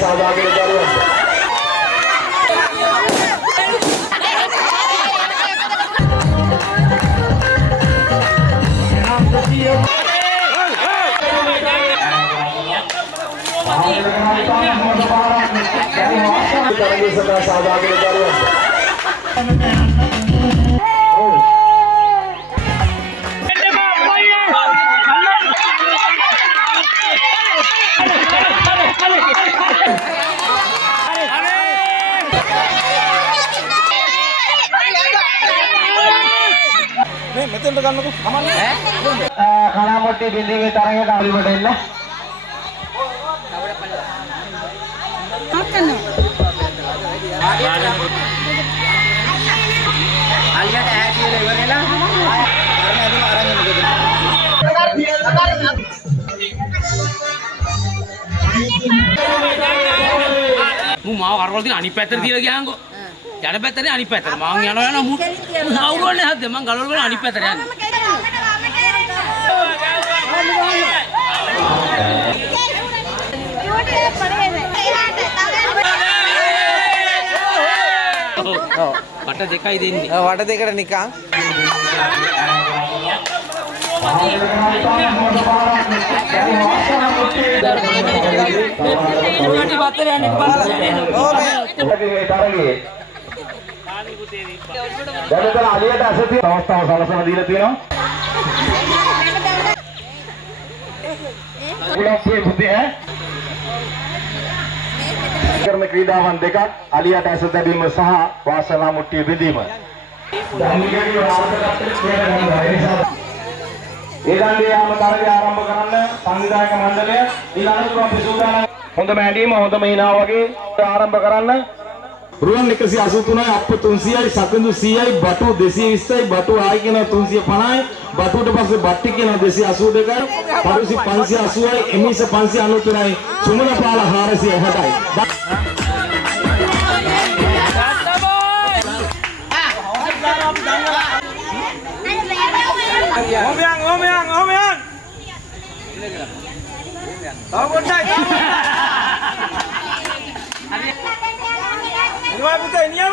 සහභාගී දරුවන් තරගයේ සදා සහභාගී දරුවන් මෙතෙන්ට ගන්නකො කමන්නේ කණාමොට්ටි බින්දීමේ තරගයට අලිවට එන්න අලියට ඈ කියලා ඉවරලා මම මාව කරවල තියෙන අනිත් පැත්තට තියලා ගියාන්කෝ යන පැත්තට අනිත් පැත්තට මං යනවා මම අවුරුන්නේ නැද්ද මං ගලවල ගල අනිත් පැත්තට යන්නේ වට දෙකයි දෙන්නේ. වට දෙකට නිකන්. දැන් අලියට අසතිය අවස්ථාව සලසන දීලා තියෙනවා. උලප්පේ පුතේ ඈ කරන ක්‍රීඩාවන් දෙකක් අලියට ඇස තැබීම සහ වාසනා මුට්ටිය බෙදීම. ඒ දණ්ඩේ යාම තරගය ආරම්භ කරන්න සංවිධායක මණ්ඩලය ඊළඟට අපි සූදානම් හොඳම ඇඳීම හොඳම හිනා වගේ ආරම්භ කරන්න. රුවන් 183යි අප්ප 300යි සකුඳු 100යි බටු 220යි බටු ආයි කියන 350යි බටුට පස්සේ බට්ටි කියන 282යි පරුසි 580යි එමිස 593යි සුමන පාල 460යි. ඕමයන් තව පොඩ්ඩක් එනවා පුතේ එනියම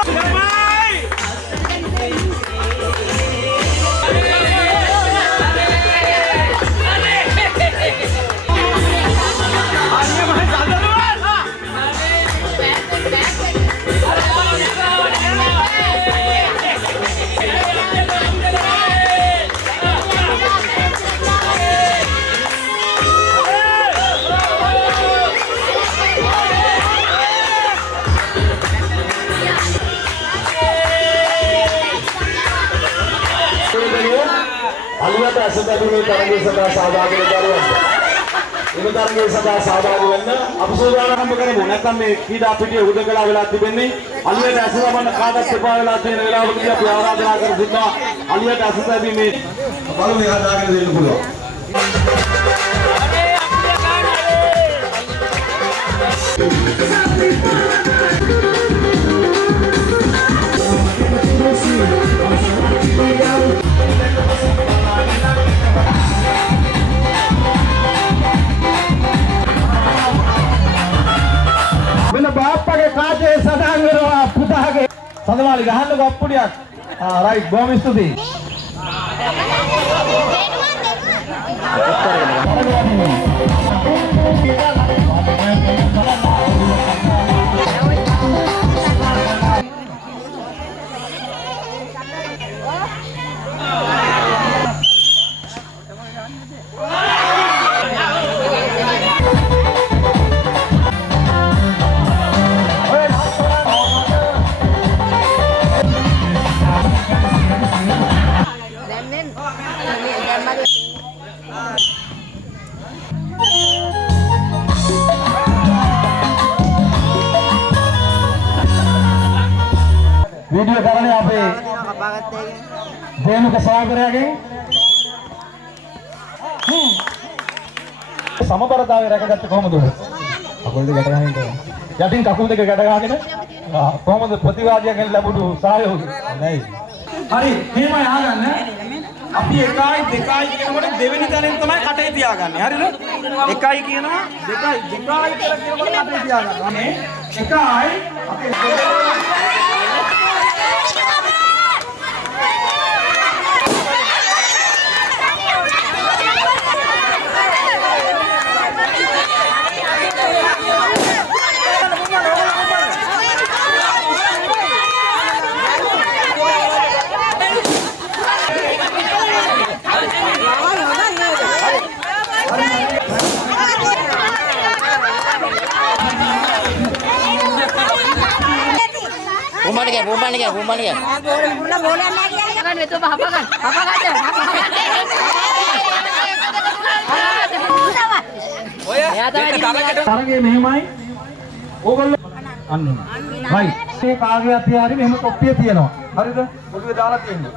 අලියට ඇස තැබීමේ තරගයේ සදා සහභාගී දරුවන් එම තරගයේ සදා සහභාගී වෙන්න අපි සූදානම් කරමු. නැත්නම් මේ ක්‍රීඩා පිටියේ උදකලා වෙලා තිබෙන්නේ අලියට ඇස තබන්න කාටත් එපා වෙලා තියෙන වෙලාවකදී අපි ආරාධනා කර සිටිනවා අලියට ඇස තැබීමේ බලමු හදාගෙන දෙන්න පුළුවන්. මෙන්න බාප්පගේ කාජේ සදාන් වෙනවා පුතාගේ සදමාලි ගහන්නකෝ අප්පුඩියක්. රයිට් බොහොම ස්තුතියි. वीडियो करने आपे देनु के सागरयाගෙන් සමබරතාවය රැකගත්තේ කොහොමද? කකුල් දෙක ගැට ගහගෙන යටින් කකුල් දෙක ගැට ගහගෙන කොහොමද ප්‍රතිවාදියාගෙන් ලැබුණු සහයෝගය? හරි මෙහෙමයි අහගන්න. අපි 1යි 2යි කියනකොට දෙවෙනි තැනින් තමයි කටේ තියාගන්නේ. හරිද? 1යි කියනවා 2යි කියලා කියනකොට කටේ තියාගන්න. 1යි Bumbang lagi. Boleh lagi. Kan itu apa kan? තරගේ මෙහෙමයි. ඕගොල්ලෝ අන්න. හරි. මේ කාගේ අතේ හරි මෙහෙම කොප්පිය තියෙනවා. හරිද? ඔළුවේ දාලා තියෙන්නේ.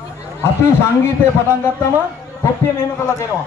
අපි සංගීතය පටන් ගත්තම කොප්පිය මෙහෙම කරලා දෙනවා.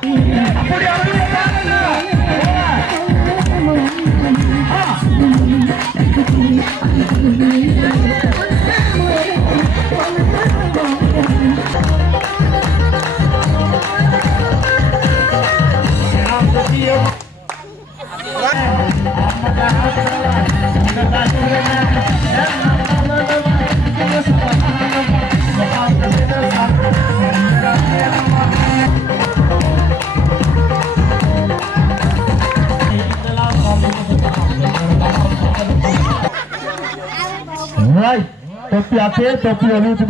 Right, topi akhir, topi ini tu.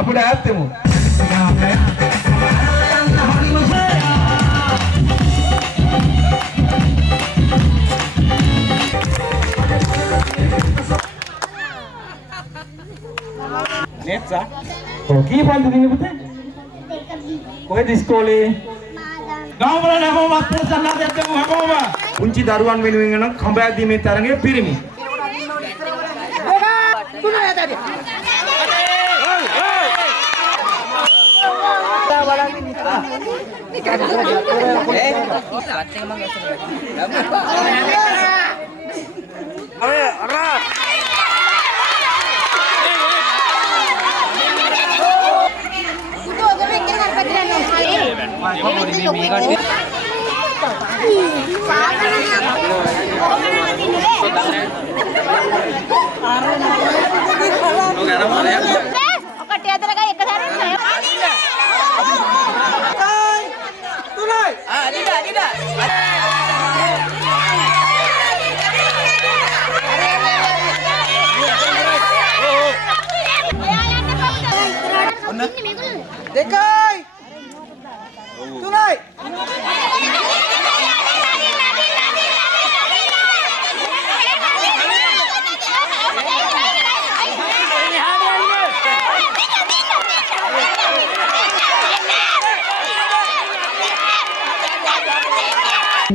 අපිට ඈත් වෙමු. නේත්සා. කී පන්ති දිනේ පුතේ? කොහෙද ඉස්කෝලේ? ගාමවල නැමම අත්පොසන්නා දෙන්නම හැමෝම. පුංචි දරුවන් වෙනුවෙන් නම් කඹ ඇදීමේ තරඟයේ පිරිමි. Dekai! Tunai!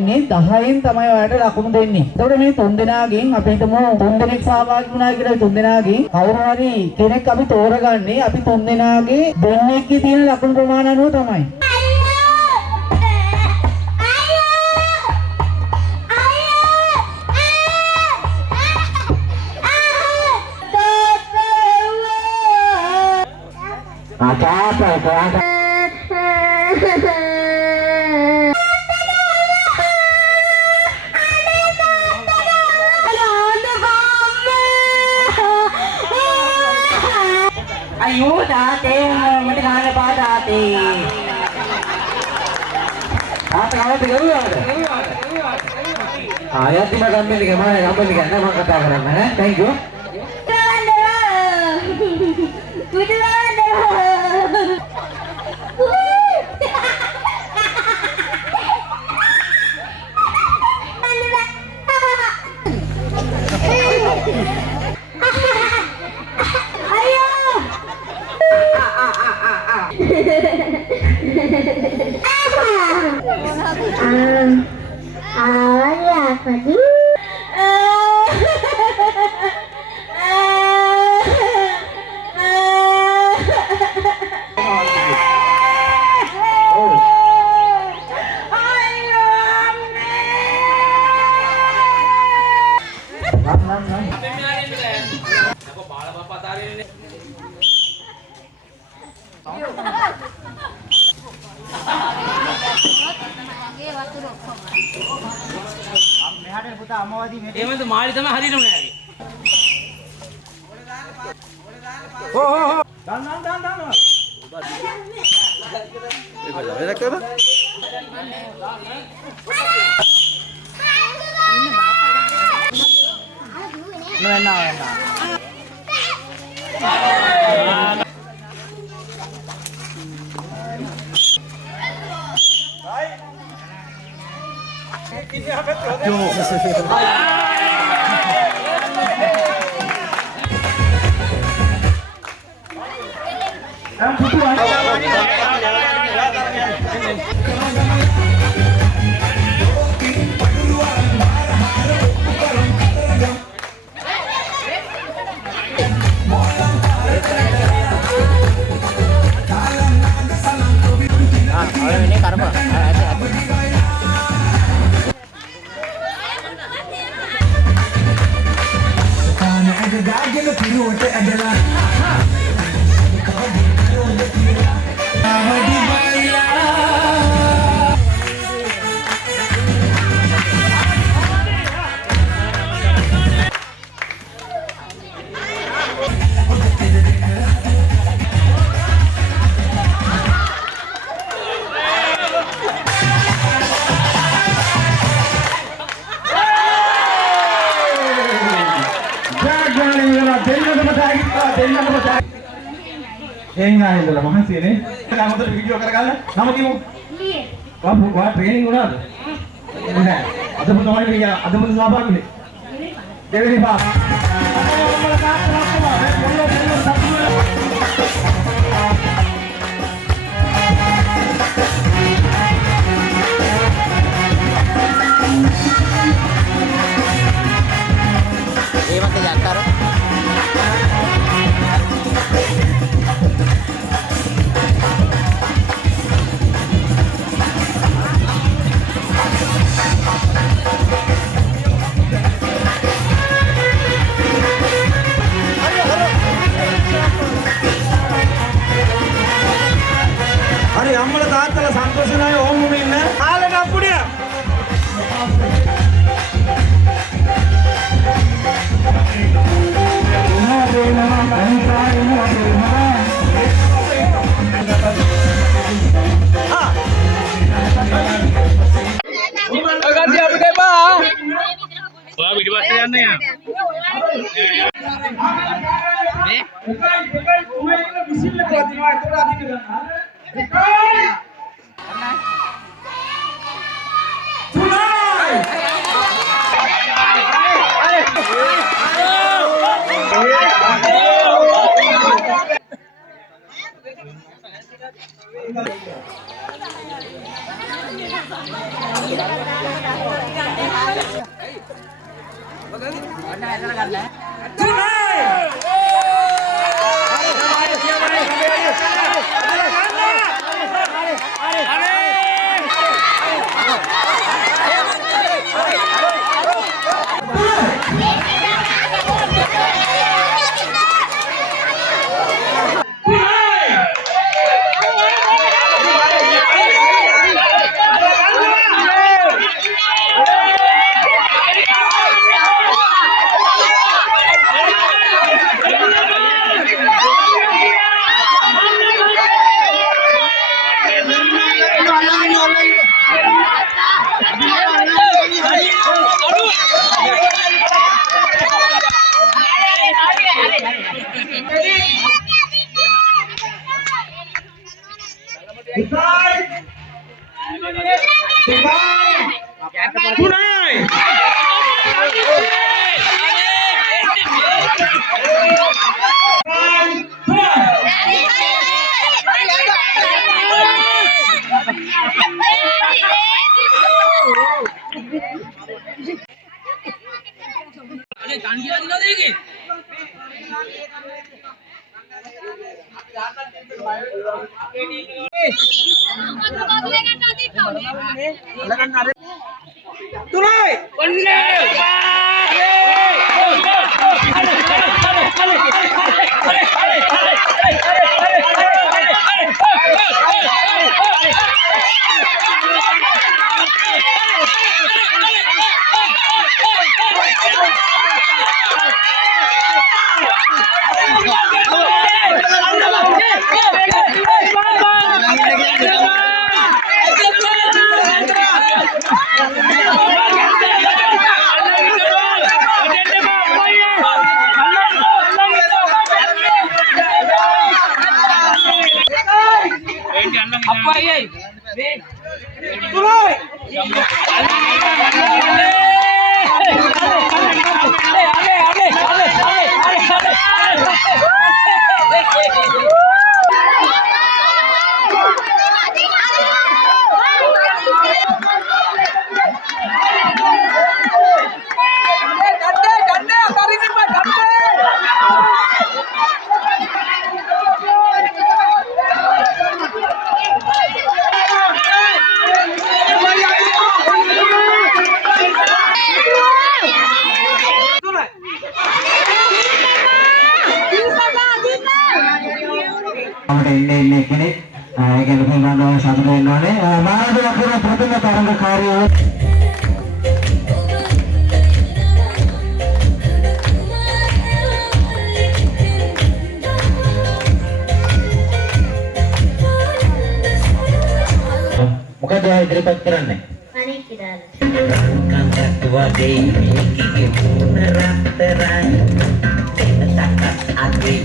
මේ 10න් තමයි ඔයාලට ලකුණු දෙන්නේ. එතකොට මේ තුන් දෙනාගෙන් අපි හිතමු තුන් දෙනෙක් සහභාගී වුණා කියලා තුන් දෙනාගෙන් කවුරු හරි කෙනෙක් අපි තෝරගන්නේ අපි තුන් දෙනාගේ දෙන්නෙක්ගේ තියෙන ලකුණු ප්‍රමාණය අනුව තමයි. Ayo date, mesti kahane pa date. Apa kamu tiga ada? Ya terima kasih nih kemana kamu nih kan? Nama kata apa? Thank you. අපේ මෙහා එන්න බෑ. අපෝ බාල බප්පා තාරේනේ. එහෙමද මාළි තමයි හරියටම නෑ. එන්නා ඉඳලා මහන්සියනේ. අමතර වීඩියෝ කරගන්න. නම කිමු. වා ට්‍රේනින් උනාද? නෑ. අදම තමයි අදම සහභාගී වෙන්නේ. දෙවෙනි පාස්. ඒවට යක්කර හරි අම්මලා තාත්තලා සන්තෝෂ නැහැ ඕමුම ඉන්න. ආලේ නප්පුඩිය. තුනයි. අපිට ඉන්නේ කෙනෙක් ඒ කියන්නේ පිළිබඳව සතුට වෙන්න ඕනේ. මානව අපේ ප්‍රථම තරඟකාරයෝ මොකද ඉදිරිපත් කරන්නේ? අනේ කිදාල. Kangkat wadai gigi punerang-terang Takat adi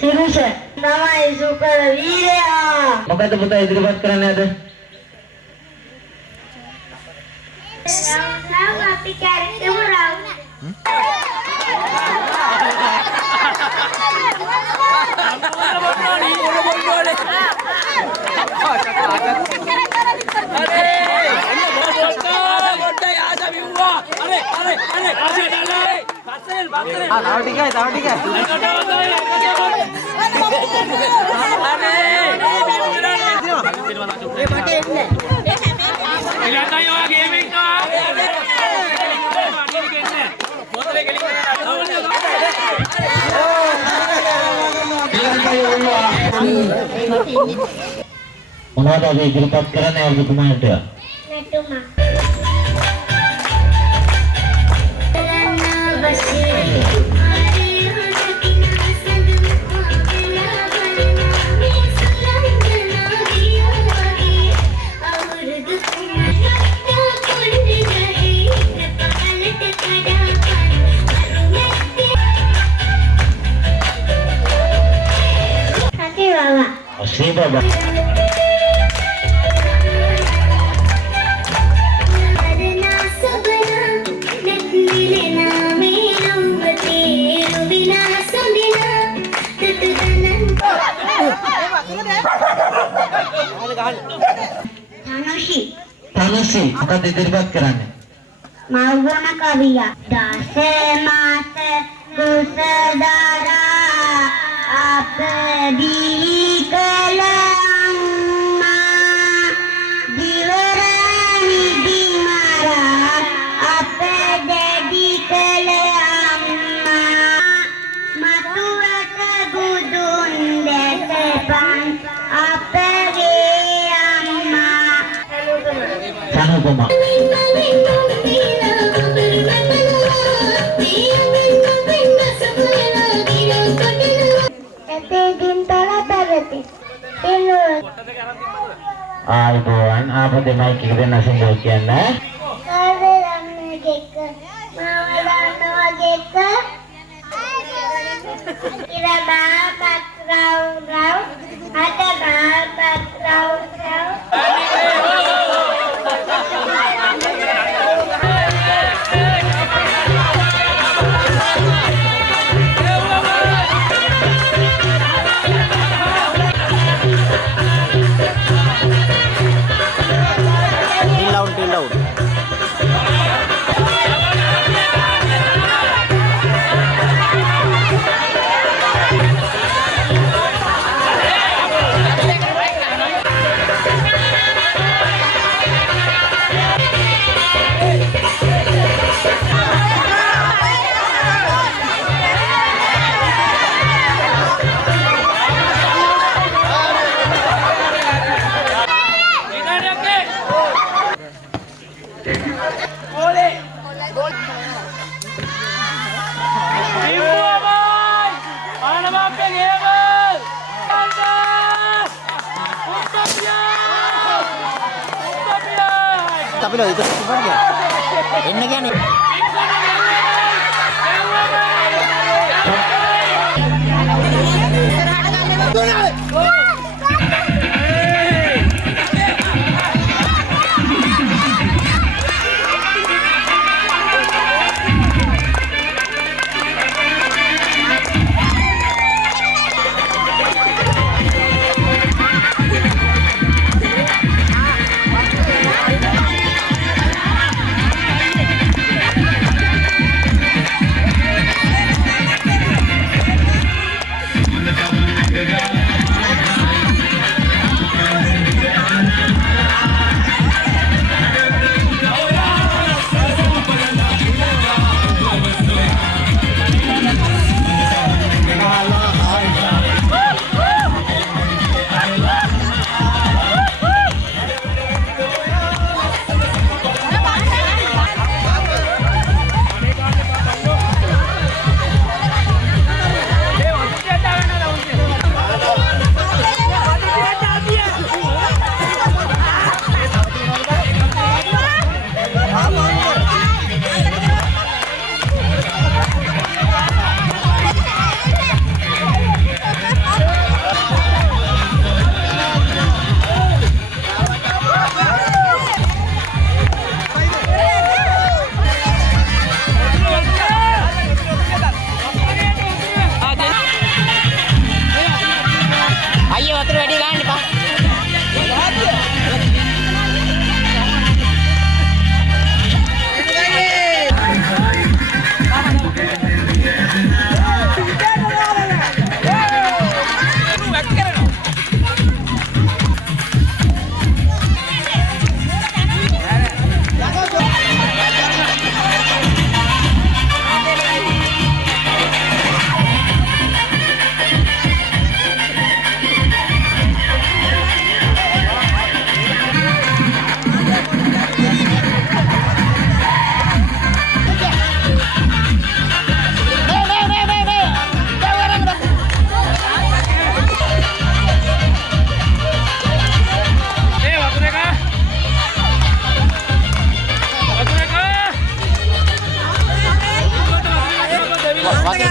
සිරුෂ තමයි සුපර වීරයා. මොකද පුතා ඉදිරිපත් කරන්නේ අද? රවුම් අපි කැරක්ටර් රවුම්. Tahu tiga මොනවද අපි ඉදිරිපත් කරන්නේ ඔබතුමාට? නැටුමක්. Asli baba. Tanusi, මොකද ඉදිරිපත් කරන්නේ? මව්වන කවියා දස මාස කුසදාරා අප දී කල අම්මා දිවරණි දිමාරා අප දෙදි කල අම්මා මතුවට බුදුන් දැකපන් අපගේ අම්මා Sanubama. Aibuan, apa dia naik kita nasi bokian na? Kira bapak rau-rau, ada bapak rau-rau. Tilaun tapi lo itu sebenarnya ini kan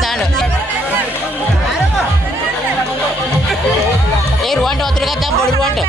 දාන්න. ඒ රුවන්ට වතුර එකක් දාන්න පොඩි රුවන්ට.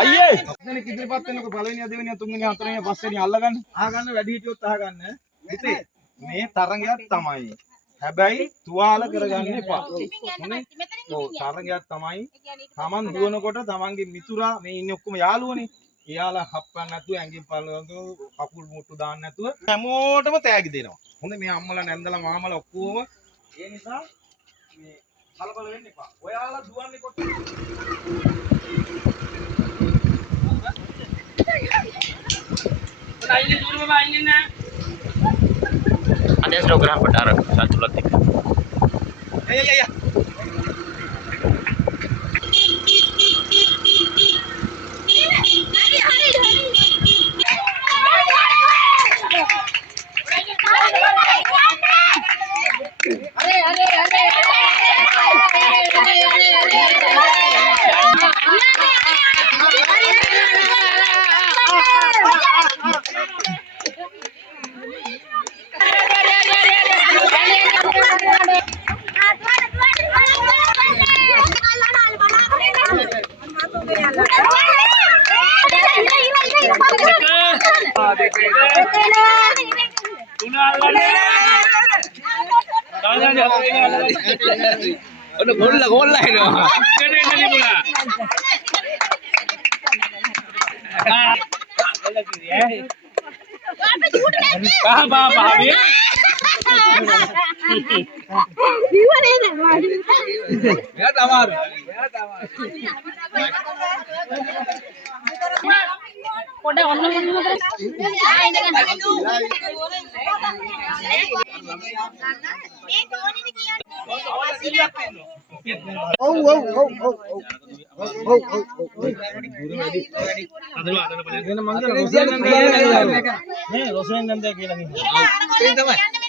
අයියේ එතන ඉදිරියපත් වෙනකොට පළවෙනිය දෙවෙනිය තුන්වෙනිය හතරවෙනිය පස්වෙනිය අල්ලගන්න. අහගන්න වැඩි හිටියොත් අහගන්න. ඉතින් මේ තරංගයක් තමයි. හැබැයි තුවාල කරගන්න එපා. හොඳේ? ඔව් තරංගයක් තමයි. Taman දුවනකොට Tamanගේ මිතුරා මේ ඉන්නේ ඔක්කොම යාළුවනේ. එයාලා හප්පන්න නැතුව ඇඟින් පල්ලවතු කකුල් මුට්ටු දාන්න නැතුව හැමෝටම තෑගි දෙනවා. හොඳේ මේ අම්මලා නැන්දලා මාමලා ඔක්කොම ඒ නිසා මේ කලබල වෙන්න එපා. ඔයාලා දුවන්නේ කොට Ainin dulu Bapak, ainin na. Ada program benar satu letik. Ya. Gol lah itu. Kene pula. Paham ya? Ya tamar.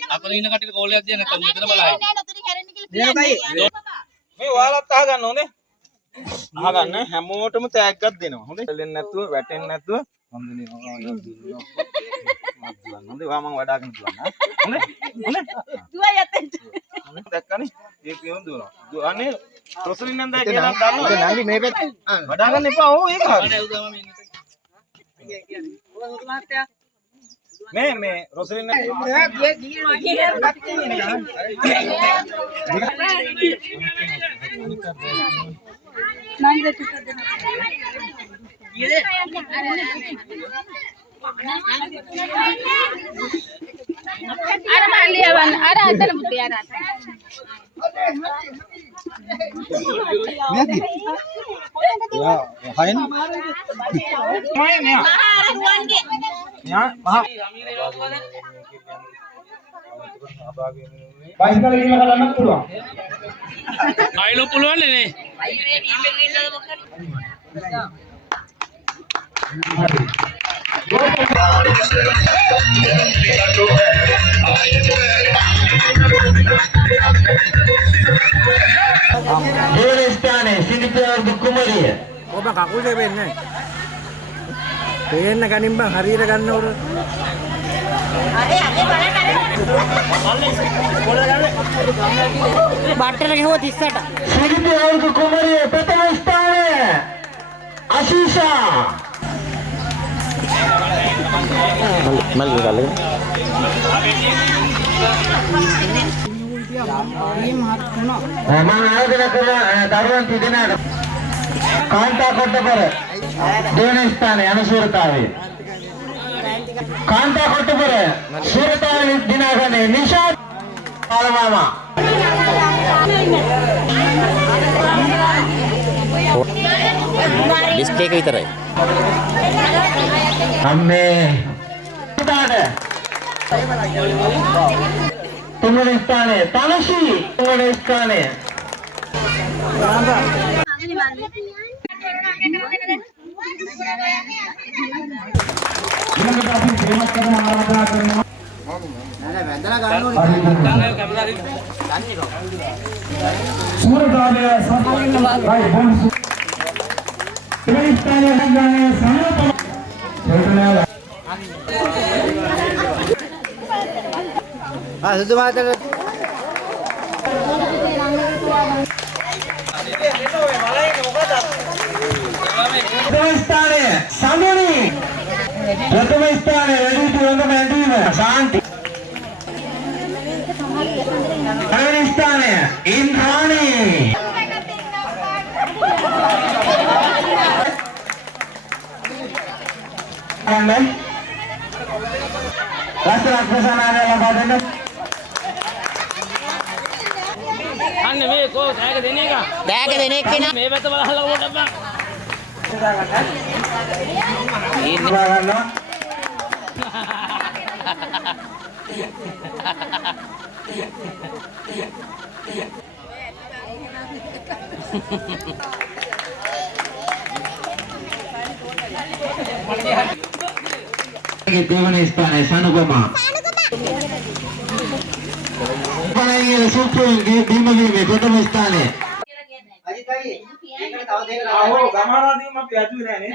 Apa ini kata kau lihat dia nak tahu kita balai. මේ ඔයාලත් අහගන්න ඕනේ. අහගන්න හැමෝටම තෑග්ගක් දෙනවා. හොඳේ. දෙන්න නැතුව වැටෙන්න නැතුව. හම්දුනේ. හොඳයි මම වඩාගෙන දුවන්න. හොඳයි. දුවා යතෙන්. දැක්කනේ ඒ කියමු දුවනවා. දුවන්නේ රොසලින් නන්දා කියලා දන්නවා. නංගි මේ පැත්ත වඩා ගන්න එපා. ඕ ඒක හරි. මේ රොසලින් අර මල්ලියවන් අර අතන පුතේ අර අතන. බයිසිකල් එකකින් ගලන්නත් පුළුවන්. අයිලෝ පුළුවන් නේ. දේවස්ථානයේ සිනිපියාවු කුමරිය. ඔබ කකුල් දෙක වෙන්නේ. පේන්න ගනින් බං හරියට ගන්න උර. බට්ටර ගෙහුවා 38ට. සිනිපියාවු කුමරිය ප්‍රථම ස්ථානය. අශීෂා. මල් ගාලේ. මම ආයෝජන කරන දරුවන් තිදෙනාට කාන්තා කොට්ටපර දෙවන ස්ථානයේ අනුශූරතාවය. කාන්තා කොට්ටපර ශූරතාවය දිනාගන්නේ නිෂාද් පාලමාමා. ඩිස්ප්ලේ එක විතරයි. අම්මේ තුන්වෙනි ස්ථානයේ තනශී තුන්වෙනි ස්ථානයේ ඊළඟට අපි ප්‍රේමත් කරන ආරාධනා කරනවා. සූරදාලය සම්පූර්ණයි බොන්සු තුන්වෙනි ස්ථානයේ ගන්නේ සමාපන සූරදාලය සුදු මාතල ප්‍රථම ස්ථානයේ සමුනි ප්‍රථම ස්ථානයේ වැඩිහිටි වඳ මැඬීම ශාන්ති පළවෙනි ස්ථානය ඉන්ද්‍රාණි අනේ ලස්සනක් ප්‍රසන්නානේ ලබා දෙන්න. අන්න මේ කෝ තෑග දෙන එක. බෑග දෙන එක නේ. මේ පැත්ත බලහලා ඕකට බං. ගන්නවා. දෙවන ස්ථානයේ සනුගමා පණයිගේ සුප්‍රීම්ගේ බිම්බවීමේ ප්‍රථම ස්ථානය. ආවෝ ගමනාදී මම පැදුවේ නෑනේ.